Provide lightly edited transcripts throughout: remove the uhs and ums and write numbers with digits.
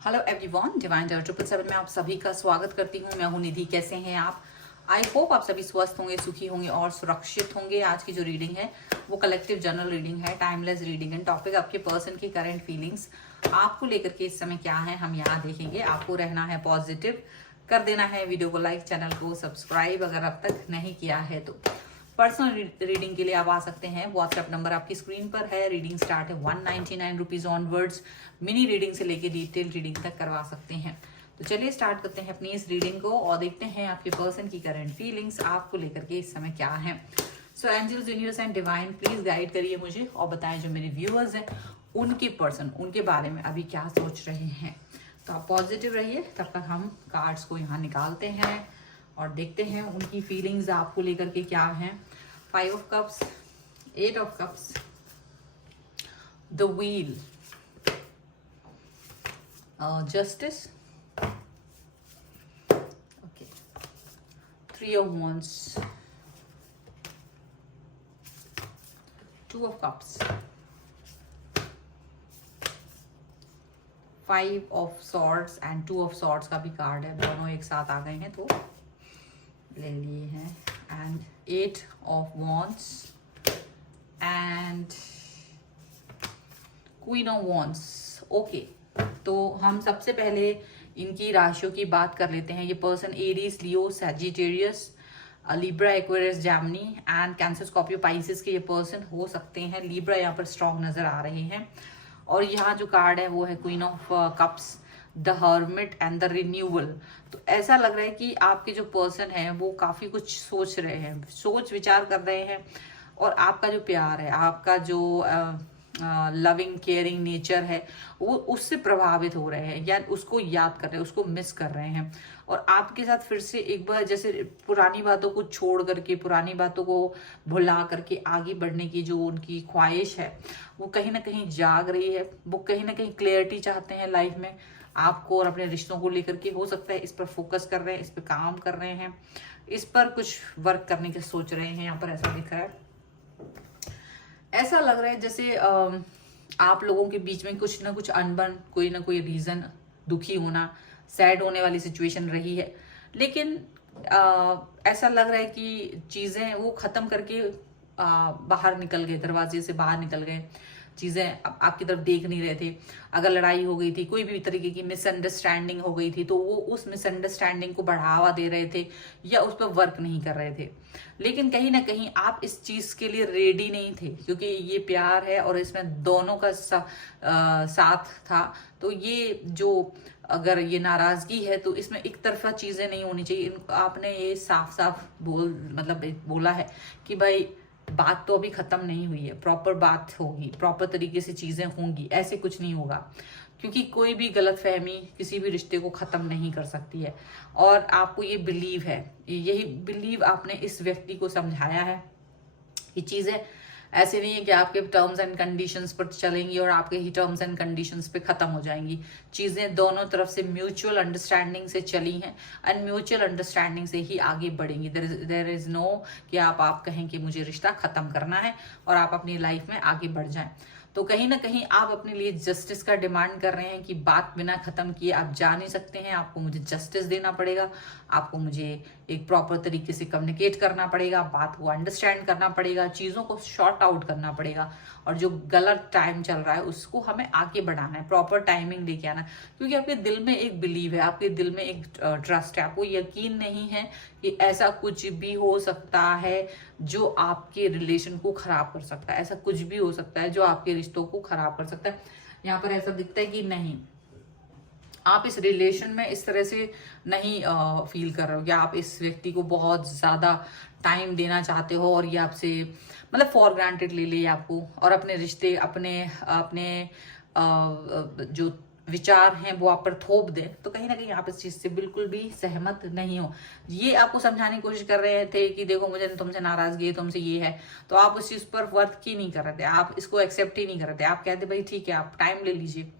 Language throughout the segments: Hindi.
हेलो एवरीवन, डिवाइन टारot 777 में आप सभी का स्वागत करती हूँ। मैं हूँ निधि। कैसे हैं आप? आई होप आप सभी स्वस्थ होंगे, सुखी होंगे और सुरक्षित होंगे। आज की जो रीडिंग है वो कलेक्टिव जनरल रीडिंग है, टाइमलेस रीडिंग है। टॉपिक आपके पर्सन की करंट फीलिंग्स आपको लेकर के इस समय क्या है हम यहाँ देखेंगे। आपको रहना है पॉजिटिव, कर देना है वीडियो को लाइक, चैनल को सब्सक्राइब अगर अब तक नहीं किया है तो। पर्सनल रीडिंग के लिए आप आ सकते हैं। व्हाट्सएप नंबर आपकी स्क्रीन पर है। रीडिंग स्टार्ट है 199 रुपीज ऑनवर्ड्स। मिनी रीडिंग से लेके डिटेल रीडिंग तक करवा सकते हैं। तो चलिए स्टार्ट करते हैं अपनी इस रीडिंग को और देखते हैं आपके पर्सन की करंट फीलिंग्स आपको लेकर के इस समय क्या है। So angels, universe and divine please guide करिए मुझे और बताएं जो मेरे व्यूअर्स हैं उनके पर्सन उनके बारे में अभी क्या सोच रहे हैं। तो आप पॉजिटिव रहिए, तब तक हम कार्ड्स को यहाँ निकालते हैं और देखते हैं उनकी फीलिंग्स आपको लेकर के क्या हैं। 5 of cups, 8 of cups, the wheel, justice, okay, 3 of wands, 2 of cups, 5 of swords and 2 of swords का भी कार्ड है। दोनों एक साथ आ गए हैं तो ले लिए हैं। And 8 of wands and queen of wands। Okay, तो हम सबसे पहले इनकी राशियों की बात कर लेते हैं। ये person Aries, Leo, Sagittarius, Libra, Aquarius, Jaimini and cancer, Scorpio, Pisces के ये पर्सन हो सकते हैं। लिब्रा यहाँ पर स्ट्रॉन्ग नजर आ रहे हैं। और यहाँ जो कार्ड है वो है queen of cups, the hermit and the renewal. तो ऐसा लग रहा है कि आपके जो पर्सन है वो काफी कुछ सोच रहे हैं, सोच विचार कर रहे हैं। और आपका जो प्यार है, आपका जो लविंग केयरिंग नेचर है वो उससे प्रभावित हो रहे हैं या उसको याद कर रहे हैं, उसको मिस कर रहे हैं। और आपके साथ फिर से एक बार जैसे पुरानी बातों को छोड़ करके, पुरानी बातों को भुला करके आगे बढ़ने की जो उनकी ख्वाहिश है वो कहीं ना कहीं जाग रही है। वो कहीं ना कहीं क्लियरिटी चाहते हैं लाइफ में आपको और अपने रिश्तों को लेकर के। हो सकता है इस पर फोकस कर रहे हैं, इस पर काम कर रहे हैं, इस पर कुछ वर्क करने की सोच रहे हैं। यहाँ पर ऐसा दिख रहा है। ऐसा लग रहा है जैसे आप लोगों के बीच में कुछ ना कुछ अनबन, कोई ना कोई रीजन, दुखी होना, सैड होने वाली सिचुएशन रही है। लेकिन ऐसा लग रहा है कि चीजें वो खत्म करके बाहर निकल गए, दरवाजे से बाहर निकल गए। चीजें आपकी तरफ देख नहीं रहे थे। अगर लड़ाई हो गई थी, कोई भी तरीके की मिसअंडरस्टैंडिंग हो गई थी तो वो उस मिसअंडरस्टैंडिंग को बढ़ावा दे रहे थे या उस पर वर्क नहीं कर रहे थे। लेकिन कहीं ना कहीं आप इस चीज के लिए रेडी नहीं थे, क्योंकि ये प्यार है और इसमें दोनों का साथ था। तो ये जो अगर ये नाराजगी है तो इसमें एक तरफा चीजें नहीं होनी चाहिए। आपने ये साफ साफ बोला है कि भाई बात तो अभी खत्म नहीं हुई है, प्रॉपर बात होगी, प्रॉपर तरीके से चीजें होंगी, ऐसे कुछ नहीं होगा। क्योंकि कोई भी गलतफहमी किसी भी रिश्ते को खत्म नहीं कर सकती है। और आपको ये बिलीव है, यही बिलीव आपने इस व्यक्ति को समझाया है कि चीजें ऐसे नहीं है कि आपके टर्म्स एंड कंडीशंस पर चलेंगी और आपके ही टर्म्स एंड कंडीशंस पे खत्म हो जाएंगी। चीजें दोनों तरफ से म्यूचुअल अंडरस्टैंडिंग से चली हैं एंड म्यूचुअल अंडरस्टैंडिंग से ही आगे बढ़ेंगी। देयर इज नो कि आप कहें कि मुझे रिश्ता खत्म करना है और आप अपनी लाइफ में आगे बढ़ जाएं। तो कहीं ना कहीं आप अपने लिए जस्टिस का डिमांड कर रहे हैं कि बात बिना खत्म किए आप जा नहीं सकते हैं, आपको मुझे जस्टिस देना पड़ेगा, आपको मुझे एक प्रॉपर तरीके से कम्युनिकेट करना पड़ेगा, बात को अंडरस्टैंड करना पड़ेगा, चीज़ों को शॉर्ट आउट करना पड़ेगा। और जो गलत टाइम चल रहा है उसको हमें आगे बढ़ाना है, प्रॉपर टाइमिंग लेके आना है। क्योंकि आपके दिल में एक बिलीव है, आपके दिल में एक ट्रस्ट है, आपको यकीन नहीं है कि ऐसा कुछ भी हो सकता है जो आपके रिलेशन को खराब कर सकता है। ऐसा कुछ भी हो सकता है जो आपके रिश्तों को खराब कर सकता है। यहाँ पर ऐसा दिखता है कि नहीं, आप इस रिलेशन में इस तरह से नहीं फील कर रहे हो कि आप इस व्यक्ति को बहुत ज्यादा टाइम देना चाहते हो और ये आपसे फॉर ग्रांटेड ले ले आपको, और अपने रिश्ते, अपने अपने जो विचार हैं वो आप पर थोप दे। तो कहीं ना कहीं आप इस चीज से बिल्कुल भी सहमत नहीं हो। ये आपको समझाने की कोशिश कर रहे थे कि देखो मुझे तुमसे नाराजगी है, तुमसे ये है, तो आप उस चीज पर वर्क ही नहीं कर रहे थे, आप इसको एक्सेप्ट ही नहीं कर रहे थे। आप कहते भाई ठीक है आप टाइम ले लीजिए,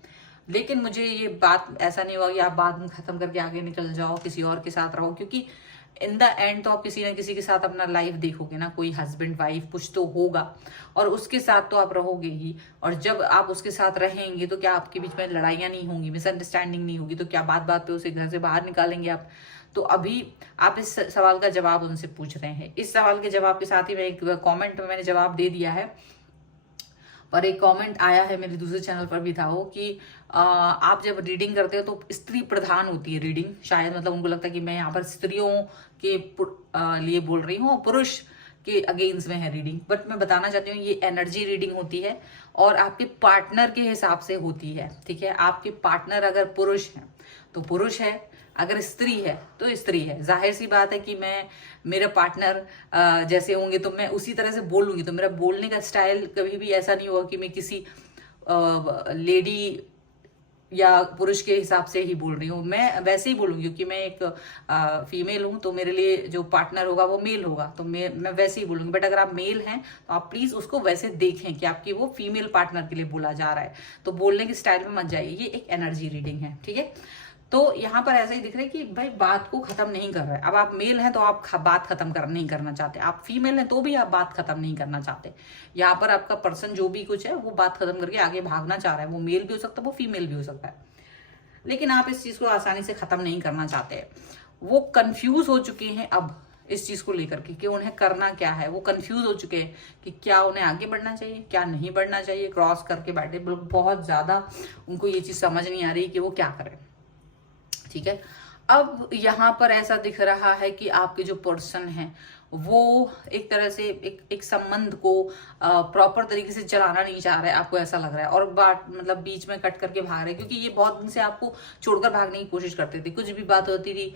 लेकिन मुझे ये बात ऐसा नहीं हुआ कि आप बाद में खत्म करके आगे निकल जाओ, किसी और के साथ रहो। क्योंकि इन द एंड तो आप किसी ना किसी के साथ अपना लाइफ देखोगे ना, कोई हस्बैंड वाइफ कुछ तो होगा और उसके साथ तो आप रहोगे ही। और जब आप उसके साथ रहेंगे तो क्या आपके बीच में लड़ाइयाँ नहीं होंगी, मिसअंडरस्टैंडिंग नहीं होगी, तो क्या बात बात पे उसे घर से बाहर निकालेंगे आप? तो अभी आप इस सवाल का जवाब उनसे पूछ रहे हैं। इस सवाल के जवाब के साथ ही मैं एक कमेंट में मैंने जवाब दे दिया है, और एक कमेंट आया है मेरे दूसरे चैनल पर भी था वो कि आप जब रीडिंग करते हो तो स्त्री प्रधान होती है रीडिंग, शायद मतलब उनको लगता है कि मैं यहाँ पर स्त्रियों के लिए बोल रही हूँ और पुरुष के अगेंस्ट में है रीडिंग। बट मैं बताना चाहती हूँ ये एनर्जी रीडिंग होती है और आपके पार्टनर के हिसाब से होती है, ठीक है। आपके पार्टनर अगर पुरुष है तो पुरुष है, अगर स्त्री है तो स्त्री है। जाहिर सी बात है कि मैं मेरे पार्टनर जैसे होंगे तो मैं उसी तरह से बोलूंगी, तो मेरा बोलने का स्टाइल कभी भी ऐसा नहीं होगा कि मैं किसी लेडी या पुरुष के हिसाब से ही बोल रही हूँ। मैं वैसे ही बोलूंगी क्योंकि मैं एक फीमेल हूँ, तो मेरे लिए जो पार्टनर होगा वो मेल होगा, तो मैं वैसे ही बोलूंगी। बट अगर आप मेल हैं तो आप प्लीज उसको वैसे देखें कि आपकी वो फीमेल पार्टनर के लिए बोला जा रहा है, तो बोलने के स्टाइल में मत जाइए। ये एक एनर्जी रीडिंग है, ठीक है। तो यहाँ पर ऐसा ही दिख रहा है कि भाई बात को खत्म नहीं कर रहा है। अब आप मेल हैं तो आप बात खत्म नहीं करना चाहते, आप फीमेल हैं तो भी आप बात खत्म नहीं करना चाहते। यहाँ पर आपका पर्सन जो भी कुछ है वो बात खत्म करके आगे भागना चाह रहा है। वो मेल भी हो सकता है, वो फीमेल भी हो सकता है, लेकिन आप इस चीज को आसानी से खत्म नहीं करना चाहते। वो कंफ्यूज हो चुके हैं अब इस चीज को लेकर के कि उन्हें करना क्या है। वो कंफ्यूज हो चुके हैं कि क्या उन्हें आगे बढ़ना चाहिए, क्या नहीं बढ़ना चाहिए। क्रॉस करके बैठे, बहुत ज्यादा उनको ये चीज समझ नहीं आ रही कि वो क्या करें, ठीक है। अब यहाँ पर ऐसा दिख रहा है कि आपके जो पर्सन है वो एक तरह से एक संबंध को प्रॉपर तरीके से चलाना नहीं चाह रहा है, आपको ऐसा लग रहा है। और बात मतलब बीच में कट करके भाग रहे हैं, क्योंकि ये बहुत दिन से आपको छोड़कर भागने की कोशिश करते थे। कुछ भी बात होती थी,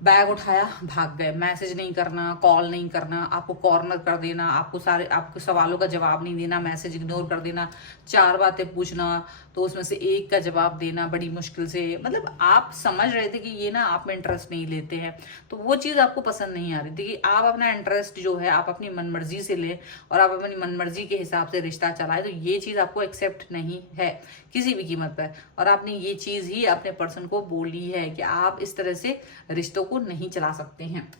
बैग उठाया भाग गए, मैसेज नहीं करना, कॉल नहीं करना, आपको कॉर्नर कर देना, आपको सवालों का जवाब नहीं देना, मैसेज इग्नोर कर देना, 4 बातें पूछना तो उसमें से एक का जवाब देना बड़ी मुश्किल से। मतलब आप समझ रहे थे कि ये ना आप में इंटरेस्ट नहीं लेते हैं, तो वो चीज़ आपको पसंद नहीं आ रही थी कि आप अपना इंटरेस्ट जो है आप अपनी मनमर्जी से ले और आप अपनी मनमर्जी के हिसाब से रिश्ता चलाए, तो ये चीज़ आपको एक्सेप्ट नहीं है किसी भी कीमत पर। और आपने ये चीज़ ही अपने पर्सन को बोली है कि आप इस तरह से रिश्तों को नहीं चला सकते हैं।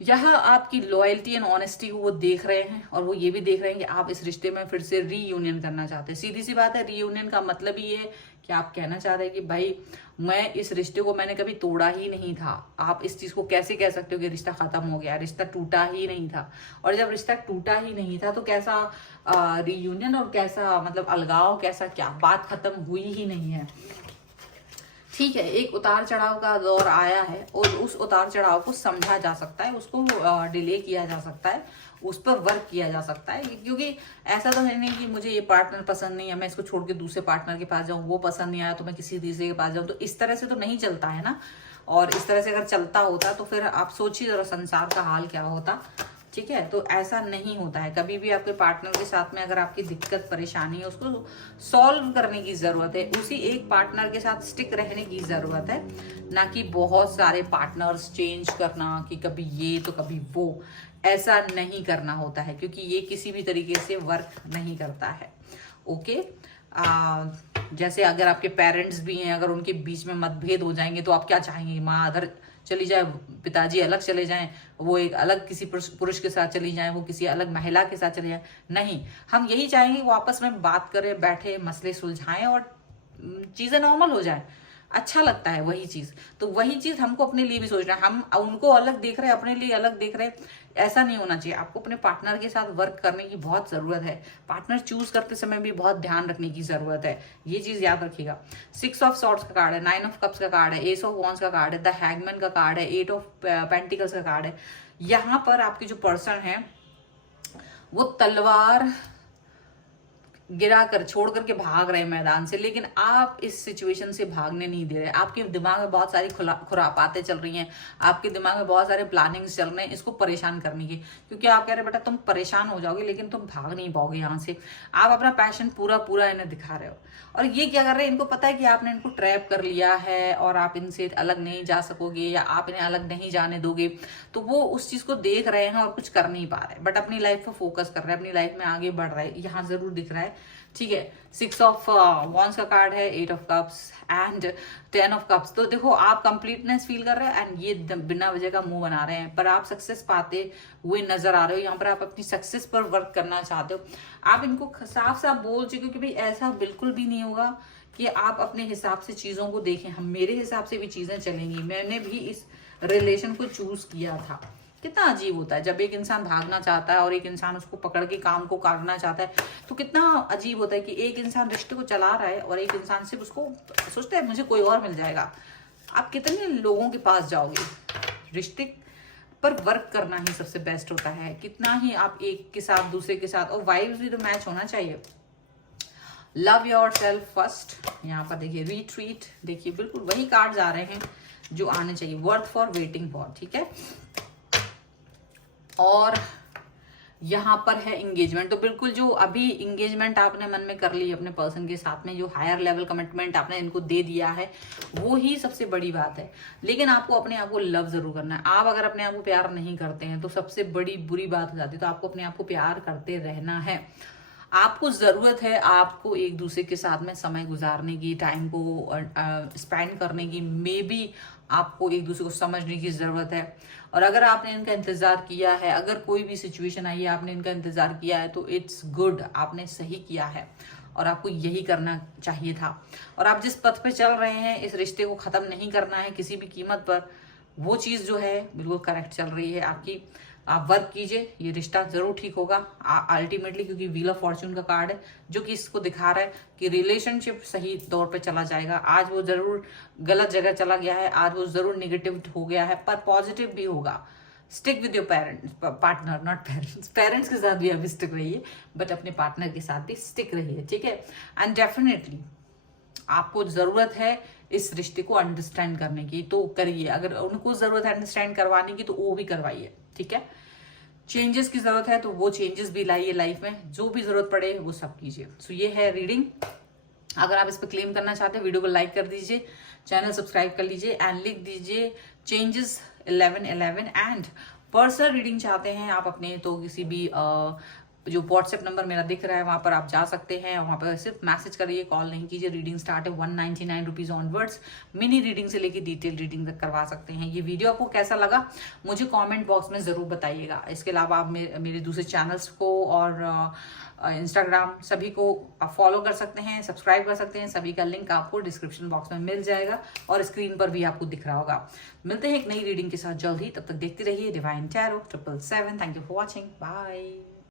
यहाँ आपकी लॉयल्टी एंड ऑनेस्टी को वो देख रहे हैं और वो ये भी देख रहे हैं कि आप इस रिश्ते में फिर से रीयूनियन करना चाहते हैं। सीधी सी बात है, रीयूनियन का मतलब ही है कि आप कहना चाह रहे हैं कि भाई मैं इस रिश्ते को मैंने कभी तोड़ा ही नहीं था। आप इस चीज को कैसे कह सकते हो कि रिश्ता खत्म हो गया, रिश्ता टूटा ही नहीं था। और जब रिश्ता टूटा ही नहीं था तो कैसा रीयूनियन और कैसा मतलब अलगाव, कैसा क्या, बात खत्म हुई ही नहीं है, ठीक है। एक उतार चढ़ाव का दौर आया है और उस उतार चढ़ाव को समझा जा सकता है, उसको डिले किया जा सकता है, उस पर वर्क किया जा सकता है। क्योंकि ऐसा तो है नहीं कि मुझे ये पार्टनर पसंद नहीं है, मैं इसको छोड़ के दूसरे पार्टनर के पास जाऊं, वो पसंद नहीं आया तो मैं किसी तीसरे के पास जाऊं, तो इस तरह से तो नहीं चलता है ना। और इस तरह से अगर चलता होता तो फिर आप सोचिए जरा संसार का हाल क्या होता, ठीक है। तो ऐसा नहीं होता है कभी भी। आपके पार्टनर के साथ में अगर आपकी दिक्कत परेशानी है उसको सॉल्व करने की जरूरत है, उसी एक पार्टनर के साथ स्टिक रहने की जरूरत है, ना कि बहुत सारे पार्टनर्स चेंज करना कि कभी ये तो कभी वो। ऐसा नहीं करना होता है क्योंकि ये किसी भी तरीके से वर्क नहीं करता है, ओके। जैसे अगर आपके पेरेंट्स भी हैं, अगर उनके बीच में मतभेद हो जाएंगे तो आप क्या चाहेंगे, माँ अदर चली जाए, पिताजी अलग चले जाएं, वो एक अलग किसी पुरुष के साथ चली जाएं, वो किसी अलग महिला के साथ चले जाएं? नहीं, हम यही चाहेंगे वो आपस में बात करें, बैठे, मसले सुलझाएं और चीजें नॉर्मल हो जाएं। अच्छा लगता है वही चीज। तो वही चीज हमको अपने लिए भी सोचना है। हम उनको अलग देख रहे हैं, अपने लिए अलग देख रहे हैं, ऐसा नहीं होना चाहिए। आपको अपने पार्टनर के साथ वर्क करने की बहुत जरूरत है। पार्टनर चूज करते समय भी बहुत ध्यान रखने की जरूरत है, ये चीज याद रखिएगा। 6 ऑफ सॉर्ड्स का कार्ड है, 9 ऑफ कप्स का कार्ड है, एस ऑफ वॉन्ड्स का कार्ड है, द हैंगमैन का कार्ड है, 8 ऑफ पेंटिकल्स का कार्ड है। यहाँ पर आपके जो पर्सन है वो तलवार गिरा कर छोड़ करके भाग रहे हैं मैदान से, लेकिन आप इस सिचुएशन से भागने नहीं दे रहे। आपके दिमाग में बहुत सारी खुरापातें चल रही हैं, आपके दिमाग में बहुत सारे प्लानिंग्स चल रहे हैं इसको परेशान करने की, क्योंकि आप कह रहे हैं बेटा तुम परेशान हो जाओगे लेकिन तुम भाग नहीं पाओगे यहाँ से। आप अपना पैशन पूरा इन्हें दिखा रहे हो और ये क्या कर रहे हैं, इनको पता है कि आपने इनको ट्रैप कर लिया है और आप इनसे अलग नहीं जा सकोगे या आप इन्हें अलग नहीं जाने दोगे, तो वो उस चीज को देख रहे हैं और कुछ कर नहीं पा रहे, बट अपनी लाइफ पर फोकस कर रहे हैं, अपनी लाइफ में आगे बढ़ रहे हैं। यहाँ जरूर दिख रहा है ठीक है। 6 ऑफ वॉन्स का कार्ड है, 8 of cups and 10 of cups. तो देखो आप कंप्लीटनेस फील कर रहे हैं एंड ये बिना वजह का मुंह बना रहे हैं, पर आप सक्सेस पाते हुए नजर आ रहे हो। यहाँ पर आप अपनी सक्सेस पर वर्क करना चाहते हो। आप इनको साफ साफ बोल चुके हो कि भाई ऐसा बिल्कुल भी नहीं होगा कि आप अपने हिसाब से चीजों को देखें। हम मेरे हिसाब से भी चीजें चलेंगी। मैंने भी इस रिलेशन को चूज किया था। कितना अजीब होता है जब एक इंसान भागना चाहता है और एक इंसान उसको पकड़ के काम को करना चाहता है, तो कितना अजीब होता है कि एक इंसान रिश्ते को चला रहा है और एक इंसान सिर्फ उसको सोचता है मुझे कोई और मिल जाएगा। आप कितने लोगों के पास जाओगे? रिश्ते पर वर्क करना ही सबसे बेस्ट होता है। कितना ही आप एक के साथ दूसरे के साथ, और वाइब्स भी तो मैच होना चाहिए। Love your self first. यहाँ पर देखिए रिट्रीट, देखिए बिल्कुल वही कार्ड्स आ रहे हैं जो आने चाहिए। वर्थ फॉर वेटिंग फॉर, ठीक है। और यहाँ पर है इंगेजमेंट। तो बिल्कुल जो अभी इंगेजमेंट आपने मन में कर ली अपने पर्सन के साथ में, जो हायर लेवल कमिटमेंट आपने इनको दे दिया है, वो ही सबसे बड़ी बात है। लेकिन आपको अपने आप को लव जरूर करना है। आप अगर अपने आप को प्यार नहीं करते हैं तो सबसे बड़ी बुरी बात हो जाती है। तो आपको अपने आप को प्यार करते रहना है। आपको जरूरत है आपको एक दूसरे के साथ में समय गुजारने की, टाइम को स्पेंड करने की, मे बी आपको एक दूसरे को समझने की जरूरत है। और अगर आपने इनका इंतजार किया है, अगर कोई भी सिचुएशन आई है आपने इनका इंतजार किया है, तो इट्स गुड, आपने सही किया है और आपको यही करना चाहिए था। और आप जिस पथ पे चल रहे हैं, इस रिश्ते को खत्म नहीं करना है किसी भी कीमत पर, वो चीज जो है बिल्कुल करेक्ट चल रही है आपकी। आप वर्क कीजिए, ये रिश्ता जरूर ठीक होगा अल्टीमेटली, क्योंकि व्हील ऑफ फॉर्च्यून का कार्ड है जो कि इसको दिखा रहा है कि रिलेशनशिप सही दौर पे चला जाएगा। आज वो जरूर गलत जगह चला गया है, आज वो जरूर नेगेटिव हो गया है, पर पॉजिटिव भी होगा। Stick with your parents, partner, not parents. Parents के साथ भी अभी स्टिक रहिए, बट अपने पार्टनर के साथ भी स्टिक रहिए, ठीक है। एंड डेफिनेटली आपको जरूरत है इस रिश्ते को अंडरस्टैंड करने की, तो करिए। अगर उनको जरूरत है अंडरस्टैंड करवाने की, तो वो भी करवाइए, ठीक है। चेंजेस की जरूरत है तो वो चेंजेस भी लाइए लाइफ में, जो भी जरूरत पड़े वो सब कीजिए। सो ये है रीडिंग। अगर आप इस पर क्लेम करना चाहते हैं, वीडियो को लाइक कर दीजिए, चैनल सब्सक्राइब कर लीजिए एंड लिख दीजिए चेंजेस 1111। एंड पर्सनल रीडिंग चाहते हैं आप अपने, तो किसी भी जो व्हाट्सएप नंबर मेरा दिख रहा है वहां पर आप जा सकते हैं। वहां पर सिर्फ मैसेज करिए, कॉल नहीं कीजिए। रीडिंग स्टार्ट है 199 रुपीज ऑनवर्ड्स। मिनी रीडिंग से लेके डिटेल रीडिंग तक करवा सकते हैं। ये वीडियो आपको कैसा लगा मुझे कमेंट बॉक्स में जरूर बताइएगा। इसके अलावा आप मेरे दूसरे चैनल्स को और इंस्टाग्राम सभी को आप फॉलो कर सकते हैं, सब्सक्राइब कर सकते हैं। सभी का लिंक आपको डिस्क्रिप्शन बॉक्स में मिल जाएगा और स्क्रीन पर भी आपको दिख रहा होगा। मिलते हैं एक नई रीडिंग के साथ जल्द ही, तब तक देखते रहिए Divine Tarot 777। Thank you for watching, bye.